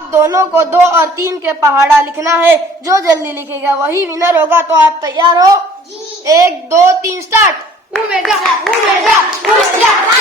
दोनों को 2 और 3 के पहाड़ा लिखना है। जो जल्दी लिखेगा वही विनर होगा। तो आप तैयार हो? 1 2 3 स्टार्ट। Omega omega omega